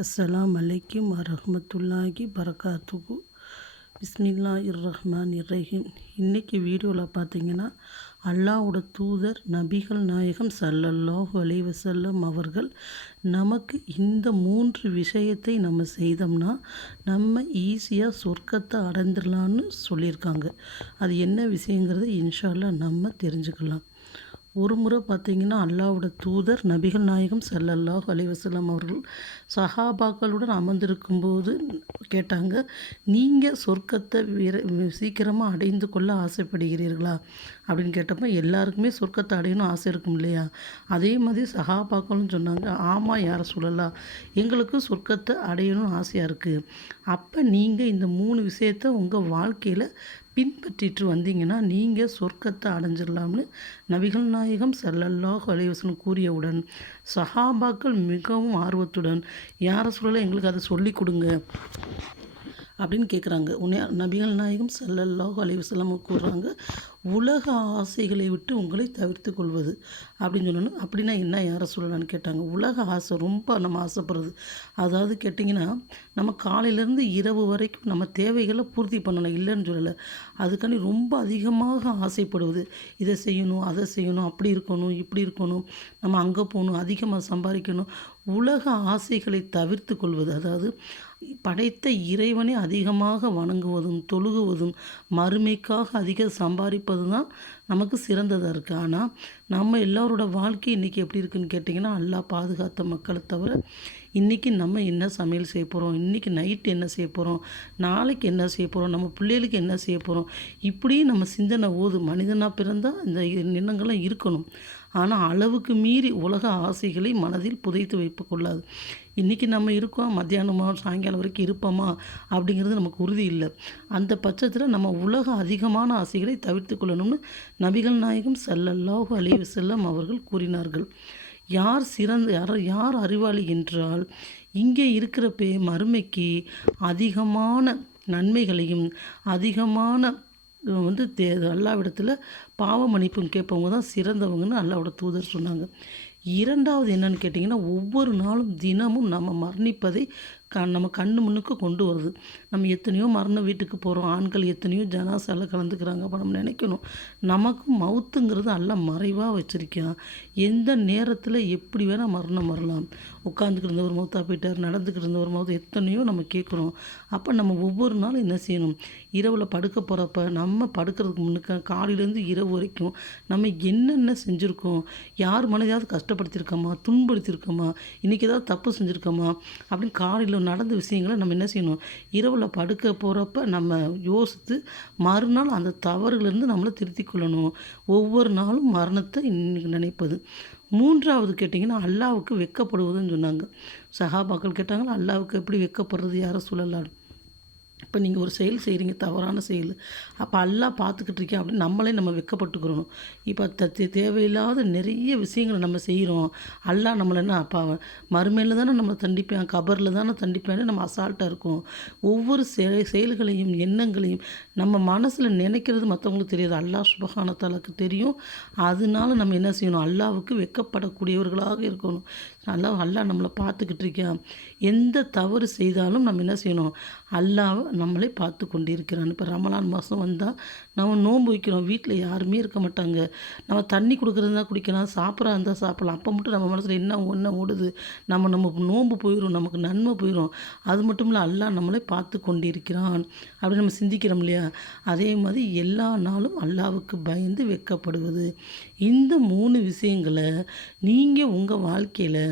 அஸ்லாம் அலைக்கும் வரஹமத்துல்லாஹி பரகாத்துகு பிஸ்மில்லா இர் ரஹ்மான் இர்ரஹீம் இன்றைக்கி வீடியோவில் பார்த்தீங்கன்னா அல்லாவோட தூதர் நபிகள் நாயகம் சல்லல்லாஹு அலைவசல்லம் அவர்கள் நமக்கு இந்த மூன்று விஷயத்தை நம்ம செய்தோம்னா நம்ம ஈஸியாக சொர்க்கத்தை அடைந்துடலான்னு சொல்லியிருக்காங்க. அது என்ன விஷயங்கிறத இன்ஷால்லாம் நம்ம தெரிஞ்சுக்கலாம். ஒரு முறை பார்த்தீங்கன்னா அல்லாவோட தூதர் நபிகள் நாயகம் ஸல்லல்லாஹு அலைஹி அவர்கள் சஹாபாக்களுடன் அமர்ந்திருக்கும்போது கேட்டாங்க நீங்கள் சொர்க்கத்தை விர சீக்கிரமாக அடைந்து கொள்ள ஆசைப்படுகிறீர்களா? அப்படின்னு கேட்டப்போ எல்லாருக்குமே சொர்க்கத்தை அடையணும் ஆசை இருக்கும் இல்லையா? அதே மாதிரி சஹாபாக்களும் சொன்னாங்க ஆமாம் யாரை சொல்லலாம் எங்களுக்கு சொர்க்கத்தை அடையணும்னு ஆசையாக இருக்குது அப்போ நீங்கள் இந்த மூணு விஷயத்த உங்கள் வாழ்க்கையில் பின்பற்றிட்டு வந்தீங்கன்னா நீங்கள் சொர்க்கத்தை அடைஞ்சிடலாம்னு நபிகள் நாயகம் ஸல்லல்லாஹு அலைஹி கூறியவுடன் சஹாபாக்கள் மிகவும் ஆர்வத்துடன் யாரை சொல்லலை எங்களுக்கு அதை சொல்லி கொடுங்க அப்படின்னு கேட்குறாங்க உன்னை நபிகள் நாயகம் ஸல்லல்லாஹு அலைஹி கூறுறாங்க. உலக ஆசைகளை விட்டு உங்களை தவிர்த்து கொள்வது அப்படின்னு சொன்னோன்னா அப்படின்னா என்ன யாரை சொல்லலான்னு கேட்டாங்க. உலக ஆசை ரொம்ப நம்ம ஆசைப்படுறது. அதாவது கேட்டிங்கன்னா நம்ம காலையிலேருந்து இரவு வரைக்கும் நம்ம தேவைகளை பூர்த்தி பண்ணணும். இல்லைன்னு சொல்லலை. அதுக்காண்டி ரொம்ப அதிகமாக ஆசைப்படுவது. இதை செய்யணும் அதை செய்யணும் அப்படி இருக்கணும் இப்படி இருக்கணும் நம்ம அங்கே போகணும் அதிகமாக சம்பாதிக்கணும். உலக ஆசைகளை தவிர்த்து கொள்வது. அதாவது படைத்த இறைவனை அதிகமாக வணங்குவதும் தொழுகுவதும் மறுமைக்காக அதிக இருப்பது தான் நமக்கு சிறந்ததாக இருக்குது ஆனால் நம்ம எல்லாரோட வாழ்க்கை இன்றைக்கி எப்படி இருக்குன்னு கேட்டிங்கன்னா அல்லா பாதுகாத்த மக்களை தவிர இன்றைக்கி நம்ம என்ன சமையல் செய்ய போகிறோம் இன்றைக்கி நைட் என்ன செய்ய போகிறோம் நாளைக்கு என்ன செய்ய போகிறோம் நம்ம பிள்ளைகளுக்கு என்ன செய்ய போகிறோம் இப்படி நம்ம சிந்தனை ஓது. மனிதனாக பிறந்தால் இந்த எண்ணங்கள்லாம் இருக்கணும். ஆனால் அளவுக்கு மீறி உலக ஆசைகளை மனதில் புதைத்து வைப்பு கொள்ளாது. இன்றைக்கி நம்ம இருக்கோம் மத்தியானமா சாயங்காலம் வரைக்கும் இருப்போமா? அப்படிங்கிறது நமக்கு உறுதி இல்லை. அந்த பட்சத்தில் நம்ம உலக அதிகமான ஆசைகளை தவிர்த்து கொள்ளணும்னு நபிகள் நாயகம் செல்லல்லாஹு அலைவு செல்லம் அவர்கள் கூறினார்கள். யார் சிறந்த யார் யார் அறிவாளி என்றால் இங்கே இருக்கிற பே மறுமைக்கு அதிகமான நன்மைகளையும் அதிகமான வந்து தே அல்லாவிடத்தில் பாவ மன்னிப்பும் கேட்பவங்க தான் சிறந்தவங்கன்னு அல்லாவோட தூதர் சொன்னாங்க. இரண்டாவது என்னன்னு கேட்டிங்கன்னா ஒவ்வொரு நாளும் தினமும் நம்ம மரணிப்பதை க நம்ம கண்ணு முன்னுக்கு கொண்டு வருது. நம்ம எத்தனையோ மரண வீட்டுக்கு போகிறோம் ஆண்கள் எத்தனையோ ஜனாசால கலந்துக்கிறாங்க அப்போ நம்ம நினைக்கணும். நமக்கும் மவுத்துங்கிறது அல்ல மறைவாக வச்சுருக்கான் எந்த நேரத்தில் எப்படி வேணால் மரணம் வரலாம். உட்காந்துக்கிட்டு ஒரு மௌத்தா போயிட்டார் நடந்துக்கிட்டு இருந்த ஒரு மௌத்து எத்தனையோ நம்ம கேட்குறோம் அப்போ நம்ம ஒவ்வொரு நாளும் என்ன செய்யணும்? இரவில் படுக்க போகிறப்ப நம்ம படுக்கிறதுக்கு முன்னுக்க காலையிலேருந்து இரவு வரைக்கும் நம்ம என்னென்ன செஞ்சுருக்கோம்? யார் மனதையாவது கஷ்டப்படுத்தியிருக்கோமா? துன்படுத்தியிருக்கோமா இன்றைக்கி ஏதாவது தப்பு செஞ்சுருக்கோமா? அப்படின்னு காலையில் நடந்த விஷயங்களை நம்ம என்ன செய்யணும்? இரவில் படுக்க போகிறப்ப நம்ம யோசித்து மறுநாள் அந்த தவறுலேருந்து நம்மளை திருத்தி கொள்ளணும். ஒவ்வொரு நாளும் மரணத்தை இன்னைக்கு நினைப்பது. மூன்றாவது கேட்டிங்கன்னா அல்லாவுக்கு வெக்கப்படுவதுன்னு சொன்னாங்க. சஹாபாக்கள் கேட்டாங்களா அல்லாவுக்கு எப்படி வெக்கப்படுறது? யாரை சொல்லலாம் இப்போ நீங்கள் ஒரு செயல் செய்கிறீங்க தவறான செயல். அப்போ எல்லாம் பார்த்துக்கிட்டு இருக்கேன் அப்படின்னு நம்மளே நம்ம வெக்கப்பட்டுக்கிறோம். இப்போ த தேவையில்லாத நிறைய விஷயங்களை நம்ம செய்கிறோம் அல்லா நம்மளை என்ன அப்பா மறுமையில் தானே நம்ம தண்டிப்பேன் கபரில் தானே தண்டிப்பேன்னு நம்ம அசால்ட்டாக இருக்கும். ஒவ்வொரு செய செயல்களையும் எண்ணங்களையும் நம்ம மனசில் நினைக்கிறது மற்றவங்களுக்கு தெரியாது. அல்லா சுபகானத்தாலுக்கு தெரியும். அதனால நம்ம என்ன செய்யணும்? அல்லாவுக்கு வெக்கப்படக்கூடியவர்களாக இருக்கணும். நல்லா அல்லா நம்மளை பார்த்துக்கிட்டு இருக்கான் எந்த தவறு செய்தாலும் நம்ம என்ன செய்யணும்? அல்லாவை நம்மளே பார்த்து கொண்டிருக்கிறான். இப்போ ரமலான் மாதம் வந்தால் நம்ம நோன்பு வைக்கிறோம். வீட்டில் யாருமே இருக்க மாட்டாங்க. நம்ம தண்ணி கொடுக்குறதா குடிக்கலாம். சாப்பிட்றா இருந்தால் சாப்பிட்லாம். அப்போ மட்டும் நம்ம மனசில் என்ன ஒன்று ஓடுது? நம்ம நம்ம நோன்பு போயிடும் நமக்கு நன்மை போயிடும் அது மட்டும் இல்லை அல்லா நம்மளே பார்த்து கொண்டிருக்கிறான். அப்படின்னு நம்ம சிந்திக்கிறோம் இல்லையா? அதே மாதிரி எல்லா நாளும் அல்லாவுக்கு பயந்து வெக்கப்படுவது. இந்த மூணு விஷயங்களை நீங்கள் உங்கள் வாழ்க்கையில்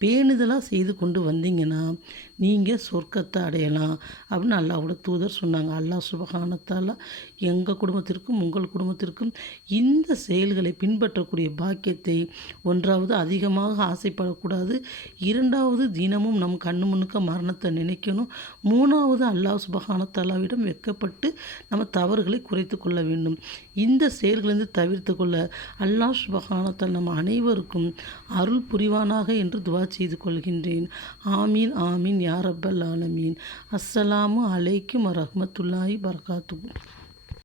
பேணுதலாக செய்து கொண்டு வந்தீங்கன்னா நீங்கள் சொர்க்கத்தை அடையலாம் அப்படின்னு அல்லாவோட தூதர் சொன்னாங்க. அல்லாஹ் சுபகானத்தால் எங்கள் குடும்பத்திற்கும் உங்கள் குடும்பத்திற்கும் இந்த செயல்களை பின்பற்றக்கூடிய பாக்கியத்தை ஒன்றாவது அதிகமாக ஆசைப்படக்கூடாது. இரண்டாவது தினமும் நம் கண்ணு முன்னுக்க மரணத்தை நினைக்கணும். மூணாவது அல்லாஹ் சுபகானத்தாலாவிடம் வெக்கப்பட்டு நம்ம தவறுகளை குறைத்து கொள்ள வேண்டும். இந்த செயல்களிலிருந்து தவிர்த்து கொள்ள அல்லாஹ் சுபகானத்தால் நம்ம அனைவருக்கும் அருள் புரிவானாக என்று துவா செய்து கொள்கின்றேன் ஆமீன் ஆமீன் யாரப்பல் ஆலமீன். அஸ்ஸலாமு அலைக்கும் வரஹ்மத்துல்லாஹி பர்காத்து